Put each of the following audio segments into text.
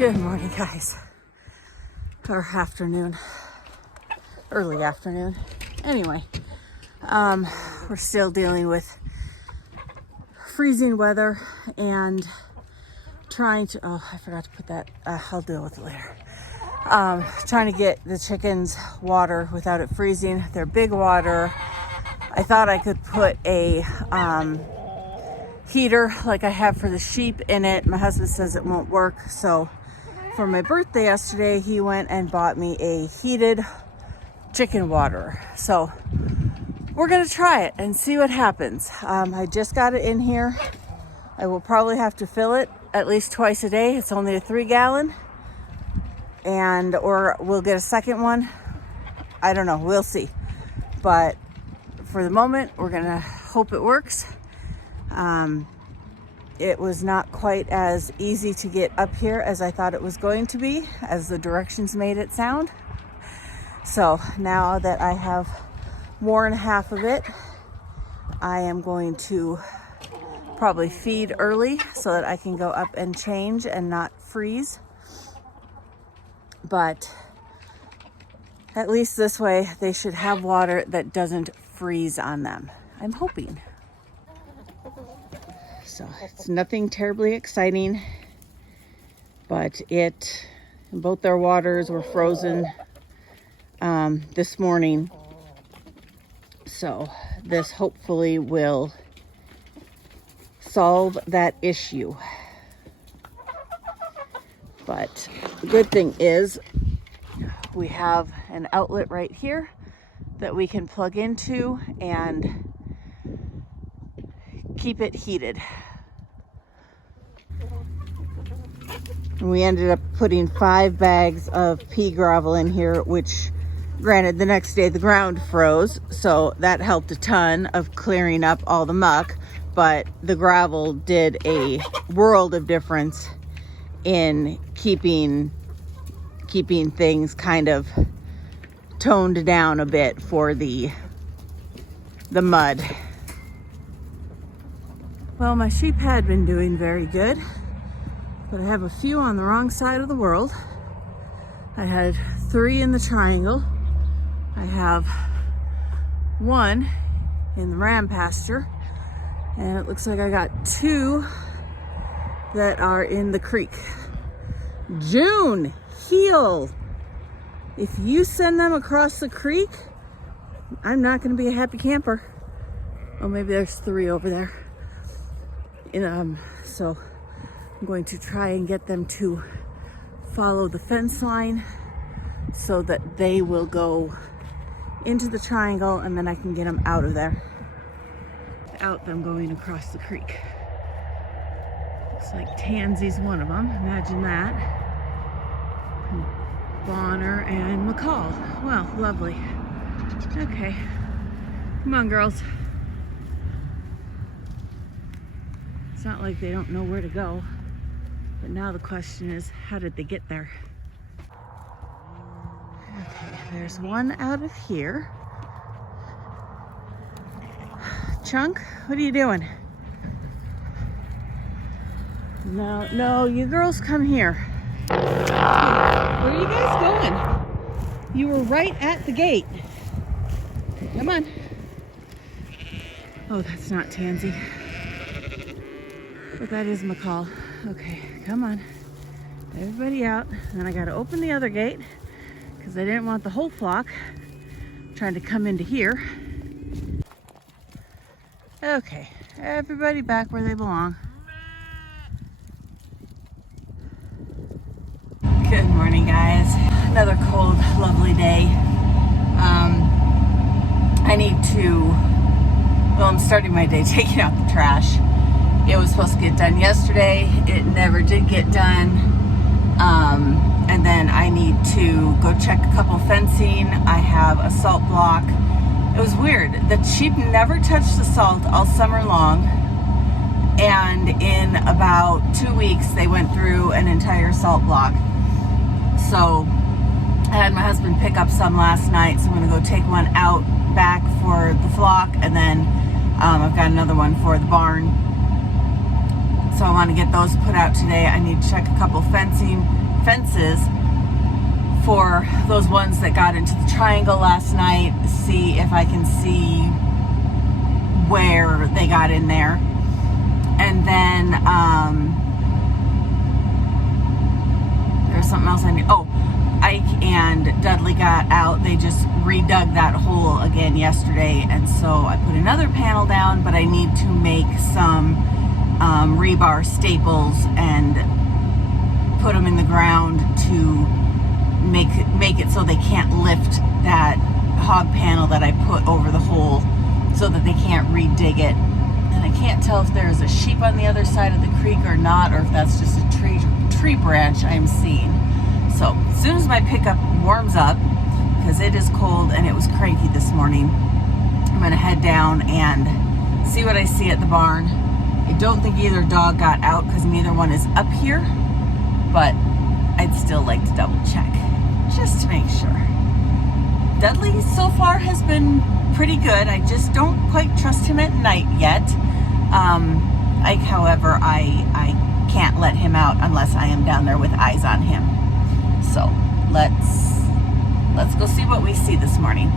Good morning, guys. Or afternoon. Early afternoon. Anyway, we're still dealing with freezing weather and trying to, I forgot to put that, I'll deal with it later. Trying to get the chickens water without it freezing. They're big water. I thought I could put a heater like I have for the sheep in it. My husband says it won't work, so for my birthday yesterday, he went and bought me a heated chicken water. So we're gonna try it and see what happens. I just got it in here. I will probably have to fill it at least twice a day. It's only a 3-gallon, or we'll get a second one. I don't know, we'll see. But for the moment, we're gonna hope it works. It was not quite as easy to get up here as I thought it was going to be, as the directions made it sound. So now that I have worn half of it, I am going to probably feed early so that I can go up and change and not freeze. But at least this way they should have water that doesn't freeze on them. I'm hoping. So it's nothing terribly exciting, but both their waters were frozen this morning. So this hopefully will solve that issue. But the good thing is we have an outlet right here that we can plug into and keep it heated. And we ended up putting 5 bags of pea gravel in here, which granted the next day the ground froze, so that helped a ton of clearing up all the muck, but the gravel did a world of difference in keeping things kind of toned down a bit for the mud. Well, my sheep had been doing very good, but I have a few on the wrong side of the world. I had 3 in the triangle. I have 1 in the ram pasture, and it looks like I got 2 that are in the creek. June, heel. If you send them across the creek, I'm not going to be a happy camper. Oh, maybe there's 3 over there. So I'm going to try and get them to follow the fence line so that they will go into the triangle, and then I can get them out of there without them going across the creek. Looks like Tansy's one of them. Imagine that. Bonner and McCall. Well, lovely. Okay. Come on, girls. It's not like they don't know where to go. But now the question is, how did they get there? Okay, there's 1 out of here. Chunk, what are you doing? No, you girls come here. Where are you guys going? You were right at the gate. Come on. Oh, that's not Tansy. But that is McCall. Okay, come on. Everybody out. And then I gotta open the other gate because I didn't want the whole flock trying to come into here. Okay, everybody back where they belong. Good morning, guys. Another cold, lovely day. I'm starting my day taking out the trash. It was supposed to get done yesterday. It never did get done. And then I need to go check a couple fencing. I have a salt block. It was weird. The sheep never touched the salt all summer long. And in about 2 weeks, they went through an entire salt block. So I had my husband pick up some last night. So I'm going to go take one out back for the flock. And then I've got another one for the barn. So I want to get those put out today. I need to check a couple fencing fences for those ones that got into the triangle last night, see if I can see where they got in there. And then there's something else I need. Oh, Ike and Dudley got out. They just redug that hole again yesterday, and so I put another panel down, but I need to make some rebar staples and put them in the ground to make it so they can't lift that hog panel that I put over the hole, so that they can't redig it. And I can't tell if there's a sheep on the other side of the creek or not, or if that's just a tree branch I'm seeing. So as soon as my pickup warms up, because it is cold and it was cranky this morning, I'm going to head down and see what I see at the barn. I don't think either dog got out because neither one is up here, but I'd still like to double check just to make sure. Dudley so far has been pretty good. I just don't quite trust him at night yet. Ike, however, I can't let him out unless I am down there with eyes on him. So let's go see what we see this morning.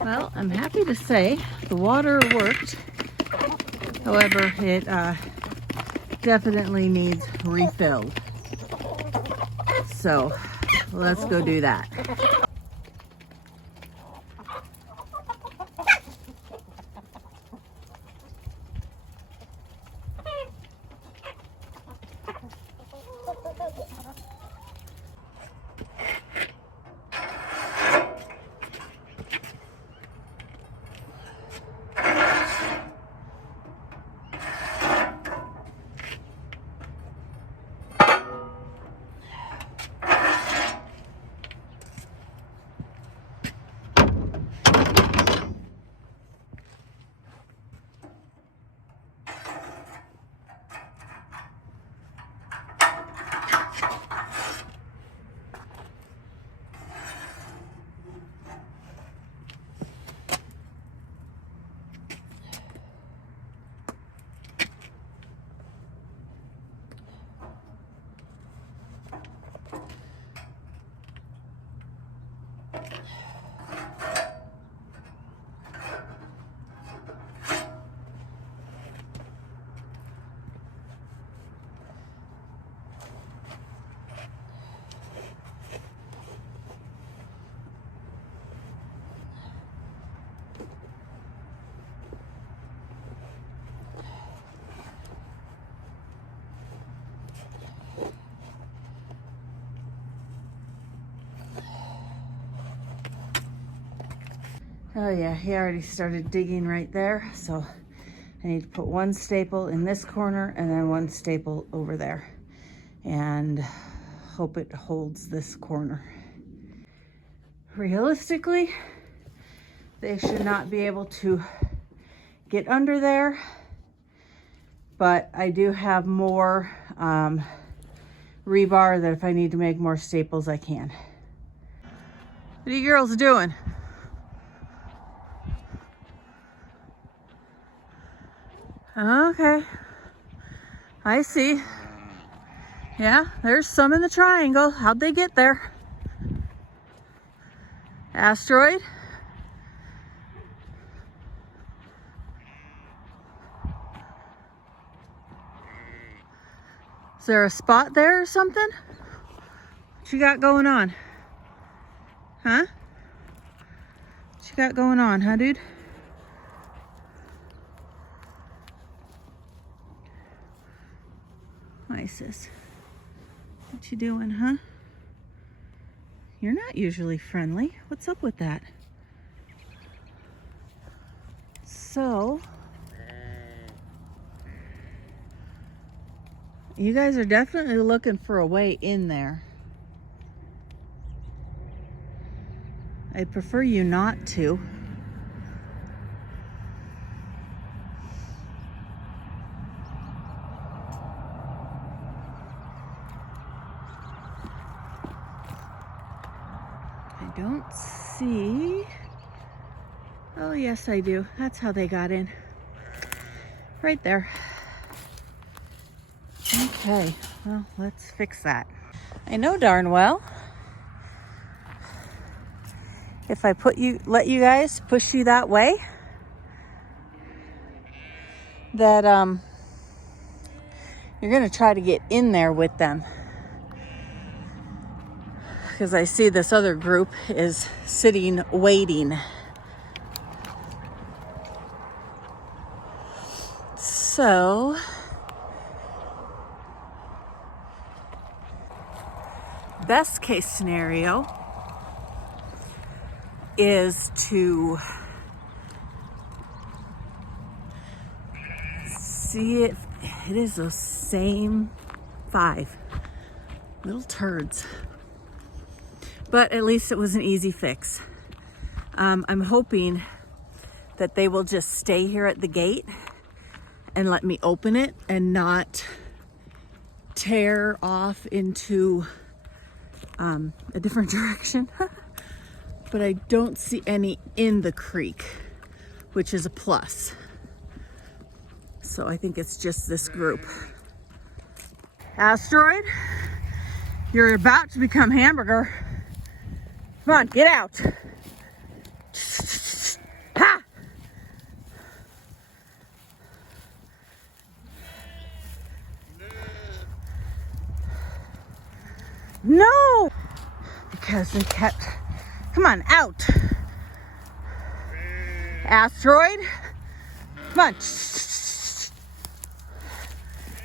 Well, I'm happy to say the water worked. However, it definitely needs refilled. So let's go do that. Oh yeah, he already started digging right there. So I need to put one staple in this corner and then one staple over there. And hope it holds this corner. Realistically, they should not be able to get under there. But I do have more rebar that if I need to make more staples, I can. What are you girls doing? Okay, I see. Yeah, there's some in the triangle. How'd they get there? Asteroid? Is there a spot there or something? What you got going on? Huh? What you got going on, huh, dude? Isis. What you doing, huh? You're not usually friendly. What's up with that? So, you guys are definitely looking for a way in there. I'd prefer you not to. I don't see. Oh, yes, I do. That's how they got in. Right there. Okay, well, let's fix that. I know darn well if I let you guys push you that way, that you're gonna try to get in there with them. Because I see this other group is sitting waiting. So best case scenario is to see if it is those same 5 little turds. But at least it was an easy fix. I'm hoping that they will just stay here at the gate and let me open it and not tear off into a different direction. But I don't see any in the creek, which is a plus. So I think it's just this group. Asteroid, you're about to become hamburger. Come on, get out. Ha! No! Because they kept, come on, out. Asteroid, come on.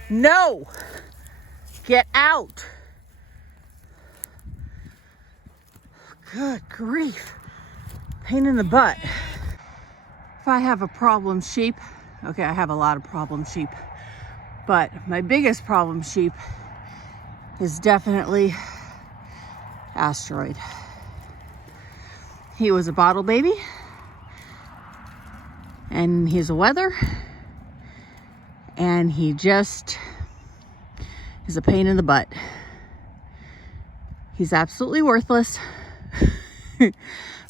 No! Get out. Good grief. Pain in the butt. If I have a problem sheep, okay, I have a lot of problem sheep, but my biggest problem sheep is definitely Asteroid. He was a bottle baby, and he's a wether, and he just is a pain in the butt. He's absolutely worthless.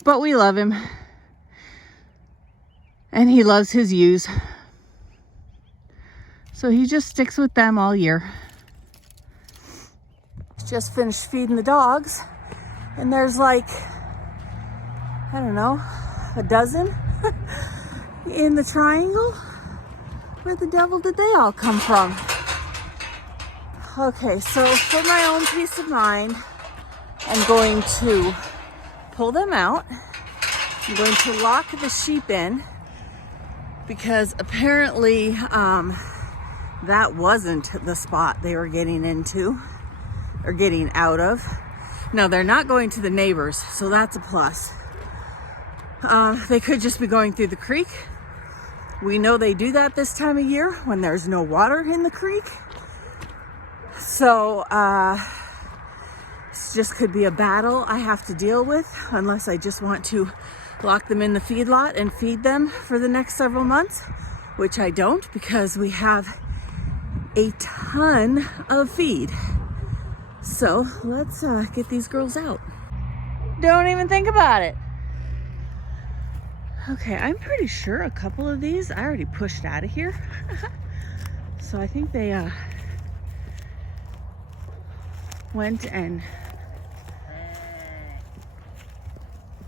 But we love him, and he loves his ewes, so he just sticks with them all year. Just finished feeding the dogs, and there's like, I don't know, a dozen in the triangle. Where the devil did they all come from? Okay, so for my own peace of mind, I'm going to pull them out. I'm going to lock the sheep in, because apparently that wasn't the spot they were getting into or getting out of. No, they're not going to the neighbors, so that's a plus. They could just be going through the creek. We know they do that this time of year when there's no water in the creek. So this just could be a battle I have to deal with, unless I just want to lock them in the feedlot and feed them for the next several months, which I don't, because we have a ton of feed. So let's get these girls out. Don't even think about it. Okay, I'm pretty sure a couple of these I already pushed out of here. So I think they went and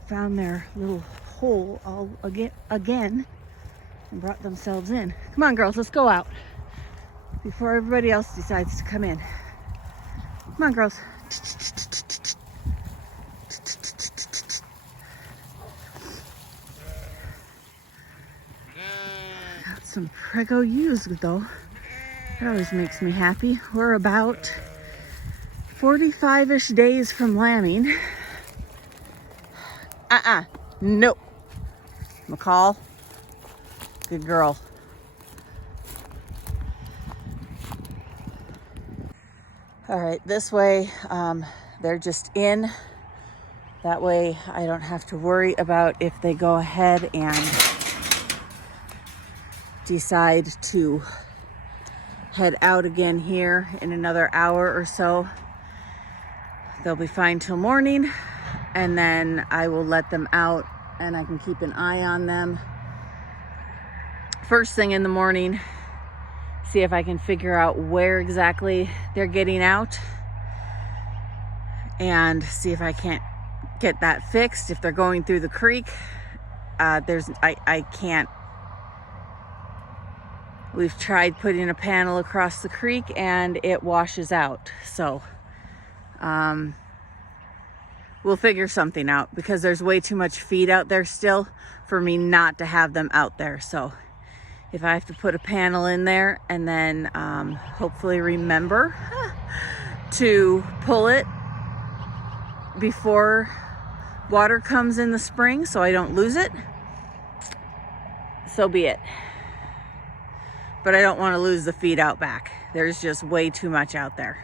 found their little hole all again and brought themselves in. Come on, girls, let's go out before everybody else decides to come in. Come on, girls. Got some prego ewes though. That always makes me happy. We're about 45-ish days from lambing. Nope. McCall, good girl. All right, this way, they're just in. That way I don't have to worry about if they go ahead and decide to head out again here in another hour or so. They'll be fine till morning, and then I will let them out and I can keep an eye on them first thing in the morning, see if I can figure out where exactly they're getting out and see if I can't get that fixed. If they're going through the creek, I can't. We've tried putting a panel across the creek and it washes out. So we'll figure something out, because there's way too much feed out there still for me not to have them out there. So if I have to put a panel in there and then hopefully remember to pull it before water comes in the spring so I don't lose it, so be it. But I don't want to lose the feed out back. There's just way too much out there.